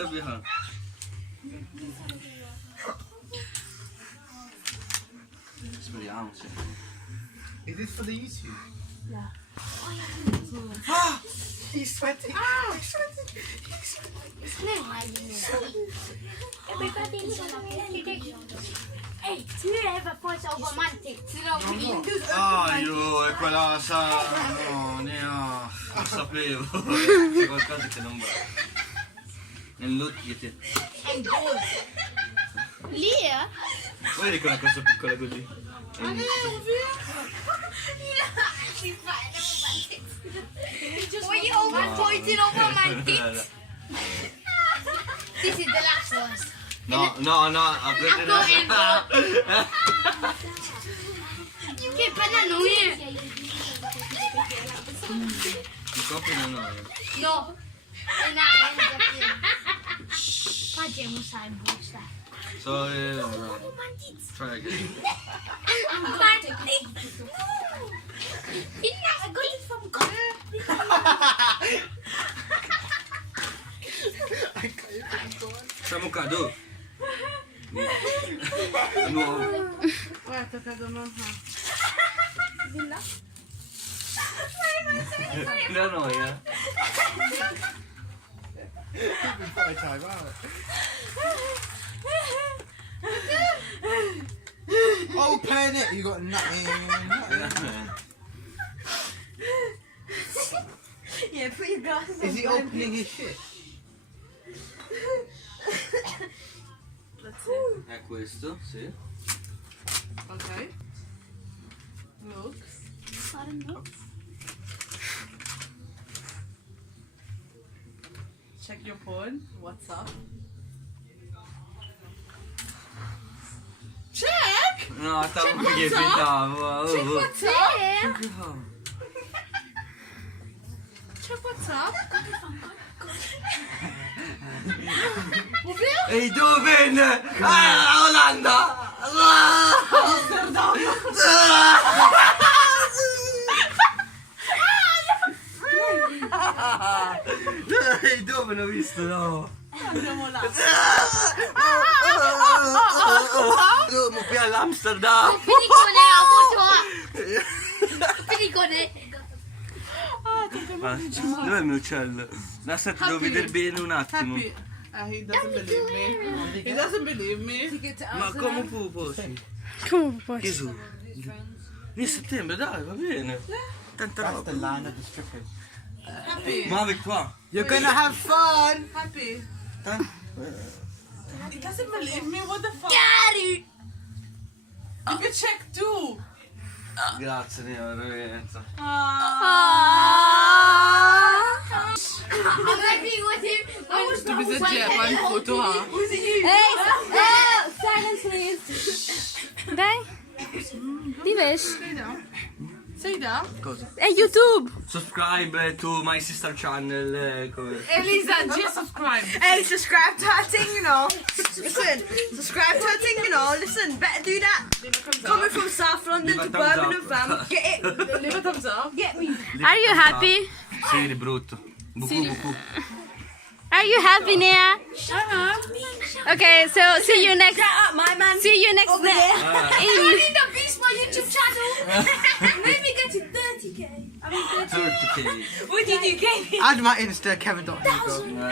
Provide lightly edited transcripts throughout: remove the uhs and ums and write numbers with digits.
love you, huh? Speriamo, sì. Is this for the YouTube? Yeah. Ah! He's sweating! Ah! He's sweating! Hey, do you ever voice over romantic? Ah, io, è quella sa... No, lo sapevo. C'è qualcosa che non va. Nell'occhio. Lì, Vedi quella cosa piccola così? Were you over pointing over romantic? This is the last one. No, Che penna lui? Mi copri o no? No. Facciamo sai busta. So, try again. Romantic. I got it from God. Facciamo un cadeau. Nuovo. Guarda, tocca a mamma. La noia. We've got a time out. Open it! You got nothing. Yeah, put your glasses on. Is he opening his shit? That's it. È questo, sì. Okay. Looks. Check your phone. What's up? Check! No, stavo che pintavo. Check what's up! Check what's up! Ehi, dove venne? Ah, Olanda! Amsterdam! Ehi, dove l'ho visto? No. Andiamo là. Siamo qui all'Amsterdam. Finicone a moto. Finicone. Ah, dov'è il mio uccello? Aspetta, devo vedere bene un attimo. Happy. He doesn't believe me. He doesn't believe me. Ma come può? Come può? Gesù. Di settembre, dai, va bene. Tanta That's the roba. line of the strippers. Happy. Ma avec toi. You're gonna have fun! Happy. He doesn't believe me. What the fuck? Cari. You can check too. Grazie, Nea, veramente. I'm happy with him. Du bist jetzt hier beim Foto, ha? Hey, silence please. Dai. Di veš? Sei da? Cosa? È YouTube. Subscribe to my sister channel. Come... Elisa, just subscribe. Hey, subscribe to her thing, you know. Listen, subscribe to her thing, you know. Listen, better do that. Coming from South London Leave a to thumbs Birmingham, up. fam. Get it. Leave a thumbs up. Get me. Are you happy? Sì, di brutto. Bucu. Are you happy, Nia? Okay, so see you next. Shut up, my man. See you next. Over there. I need to boost my YouTube channel. Maybe get to 30k. I mean 30k. What did you get me? Add my Insta, Kevin.Hugo. Oh my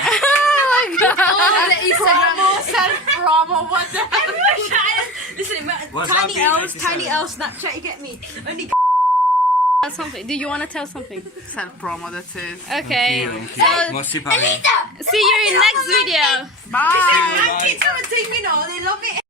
god. Promo, self-promo, what the hell? Listen, What's tiny up, L's, 87? tiny L, Snapchat, you get me. Only Tell something. Do you want to tell something? Self-promo, that's it. Okay. Ma si parla. See you in next video. Bye! my kids are a thing, you know. They love it.